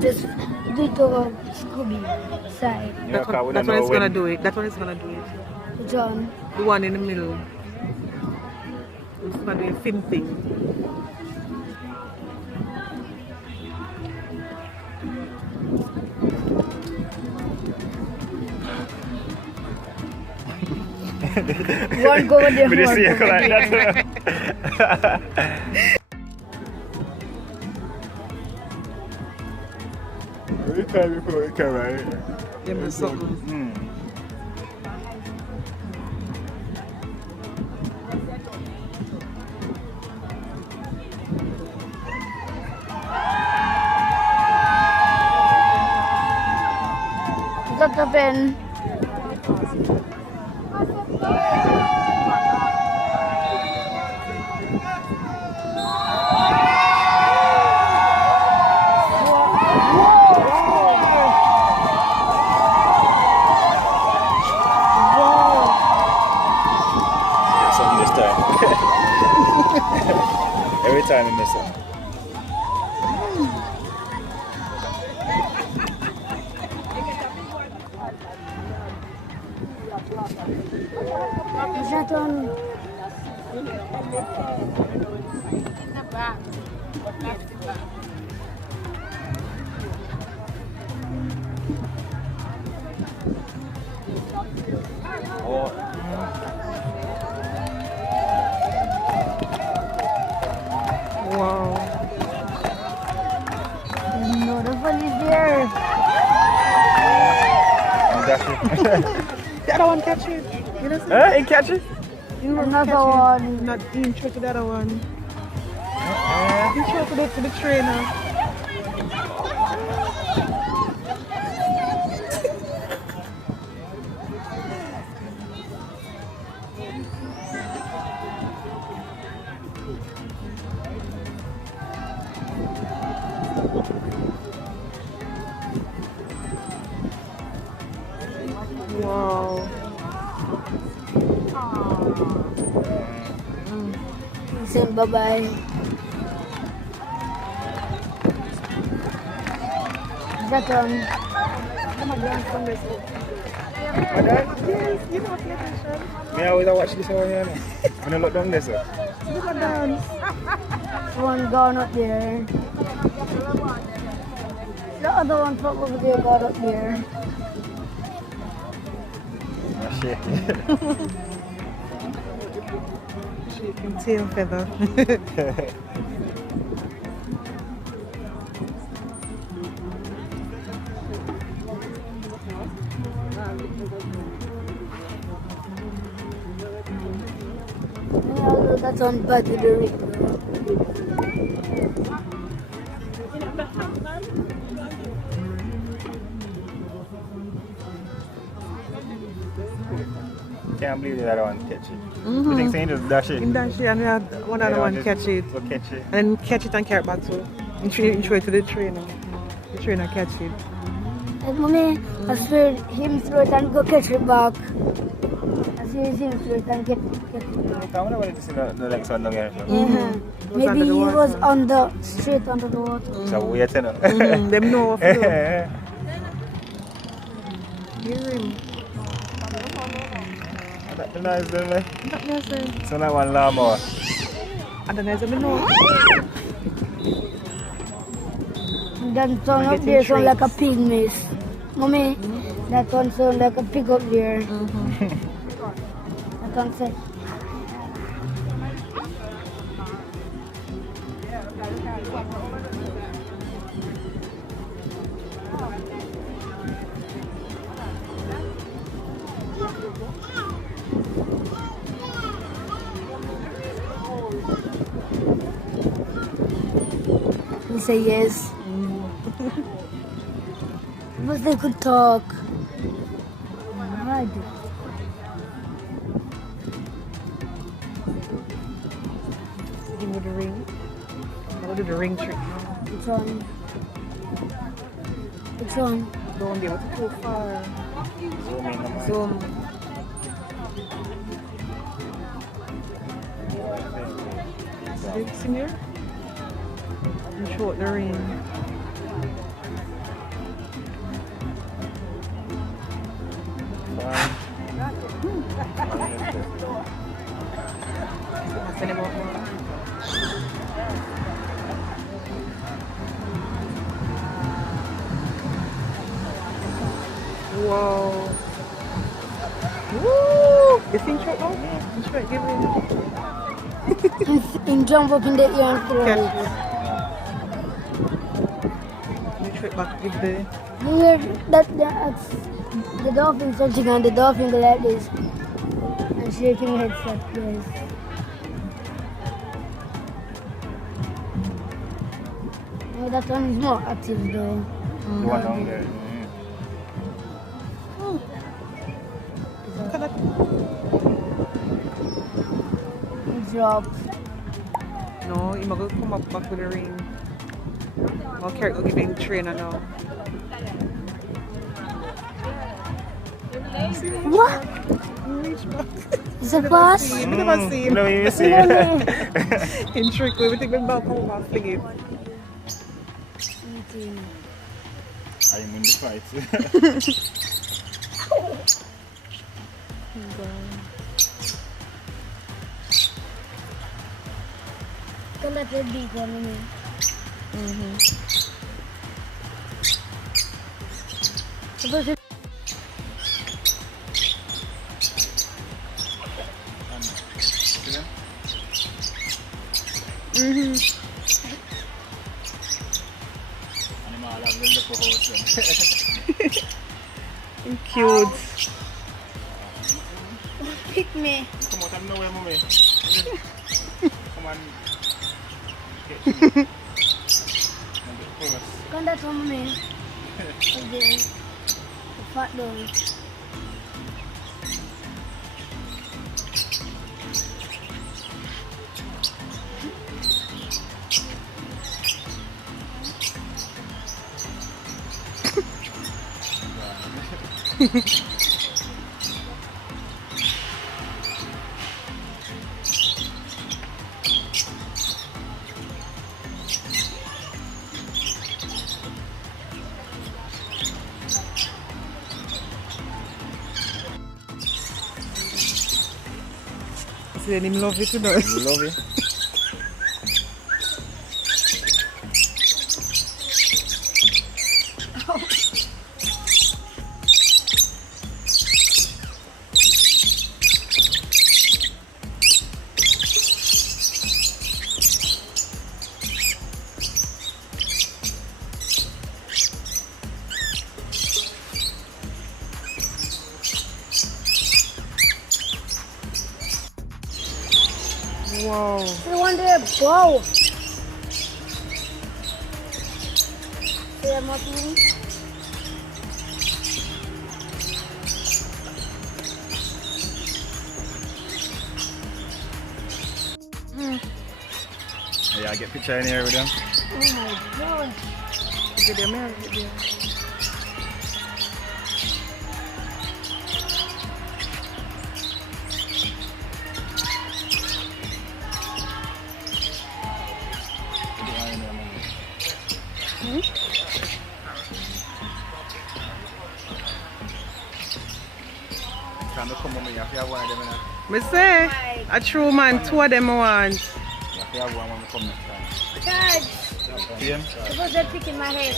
Just do it over Scooby side. Yeah, That's what it's gonna do it. That's what it's gonna do it. John. The one in the middle. It's gonna do a fin thing. One go over there. With the One go circle over like there. that. Every time you put it right? Give me something. That's a pen. Something this time. Every time I miss it. Is that on? Wow. No, the fun is there. The other one catch it. You know see? He catch it? Another one. Not in throw to the other one. He throw to the trainer. Wow. Saying bye-bye. That one. Yes, you know pay attention. Me always watch this one here. When I look down this way. Look at dance. One gone up there. The other one probably there got up there. Shit. Shaking tail feather. Yeah, that's on back to the river. Can't believe that one catch it. You think saying just dash it? In dash it and we had one other one catch it. Go catch it. And then catch it and carry it back to throw it to the trainer. The trainer catch it. And mommy, I swear him throw it and go catch it back. I see him throw it and get it back. I wonder what it is in the next one down here. Maybe under the he water. was on the straight under the water. So wait, you know. Them know what to do. Hear him. That's nice, don't they? That nice. So like one lawnmower. And then there's a know. And then sound up there sound like a pig maze. Mommy, that one sound like a pig up there. That one said. say yes. But they could talk. Mad. Give me the ring. I'll do the ring trick now. Which one? Which one? Don't be able to go far. Zoom in. Zoom. See this in here? And show out the ring. Send him out more. Whoa. Woo! You think short now? You should give it. And jump up in the air and throw it. You should back with the. You hear that's the dolphin touching on the dolphin go like this and shaking heads like this. Oh, that one is more active though. The one down there. He dropped. No, you're going to come up back with the ring. I'll carry it, give him trainer now. What? Reach back. Is it pass? You never see him. No, you see. In trick, we take him back home and fling it. I'm in the fight. Come back to the big one, Supposed to Cute. pick me. Come out of nowhere, mommy. Come on. Come that one, me. Okay. The fat dog. See, him love it, you know. You love it? Wow. The one there, wow. See I'm up here? Yeah, I get a picture in here with them. Oh my god. Get the American there. Me say, a true man, two of them I want. Charge. Suppose they're picking my head.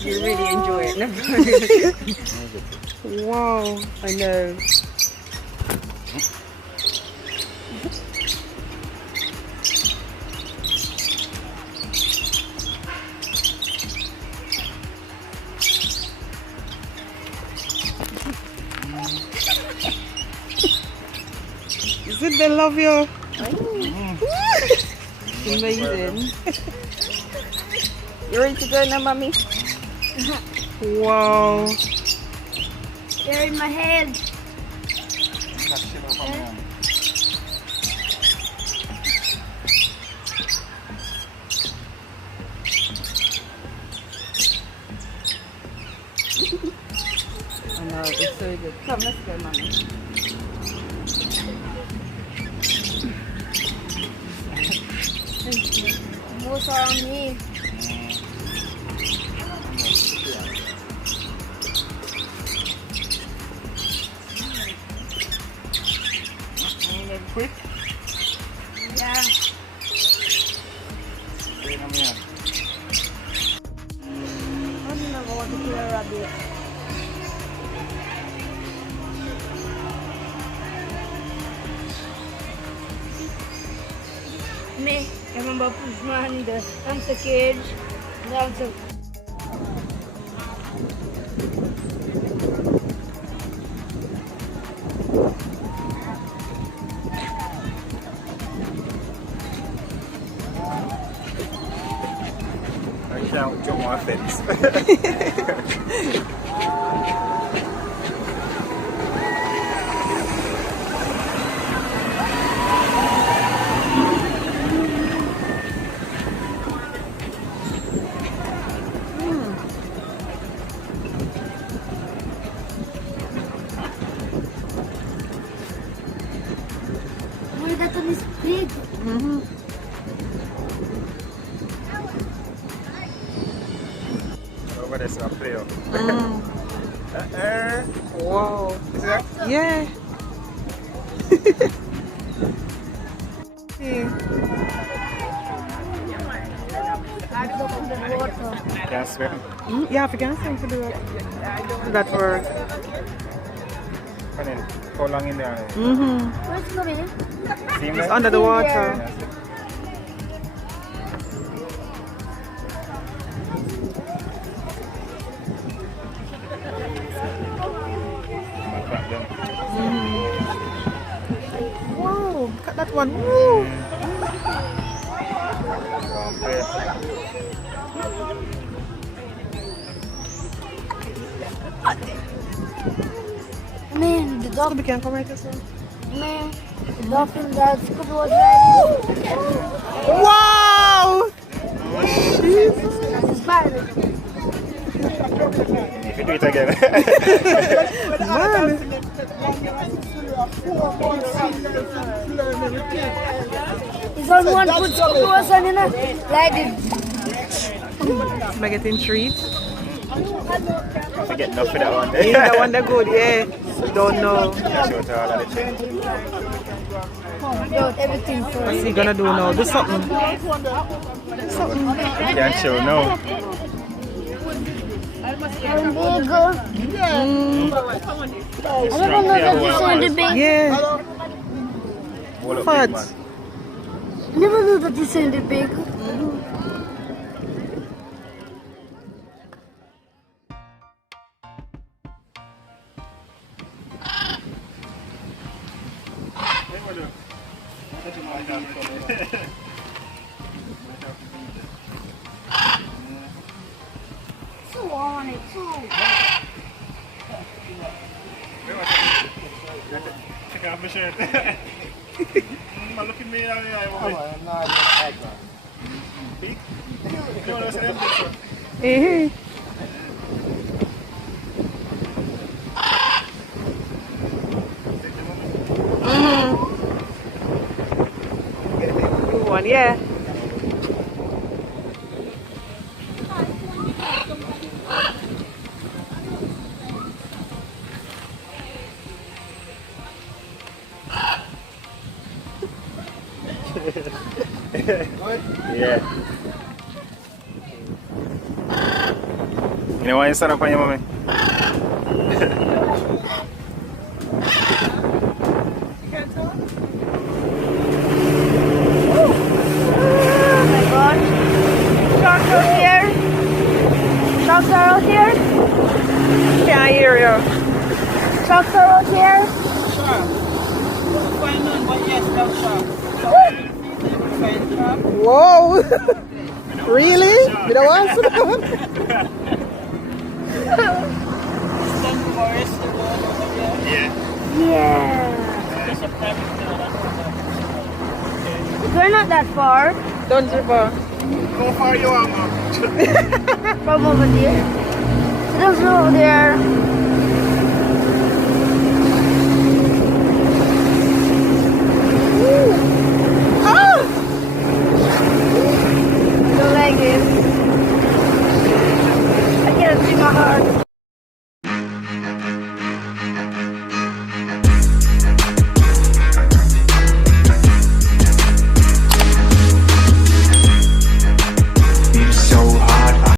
You really enjoy it. Wow, I know. Did they love you? Amazing. You ready to go now, mommy? Wow. They're in my head. I know, it's so good. Come, let's go, mommy. Most are on me. Quick. Yeah. Wait a minute. I don't never want to kill a rabbit. Me, I remember push my hand in the hamster cage. The hamster. I can't jump my fence. Oh, that one is big. Over there, so I play up. Wow. Is that? Yeah. I go in the water. Can't swim. Yeah, I can swim to do it. That work. And then, how long in there? Where's coming? See me? It's under the water. Yeah. Back down. Wow, look at that one. Woo. Man, the So dolphin, we can come right this one. man, the dolphin that Scoop was riding. Wow! That's a spider. If you do it again. Man. He's on one foot, Scoop was on in it. Like this. Am I getting treats? I forget enough for that one. Yeah, that one they're good, yeah. Don't know. Yeah, show to all of the things. Got everything for What's he gonna do now? Do something. Can't show no. And big. I don't know that this is the big. Yeah. Hold up, Fat. big man. I never knew that this is the big. Two on it, two. Take off my shirt. Look at me now. Eh. Good one, yeah. Yeah. You know why you stand up on your mommy? Oh my gosh. Sharks are here. Sharks are out here. Can't hear you. Sharks are out here. Find none, but yes, that's shop. Find shop. Whoa! Really? You don't want some? Some forest to go over there. Yeah. Yeah. There's a private there, that's We're not that far Don't you go? How far you are, Mom? from over there. So there's over there. Ah! Don't like it. I can't see my heart.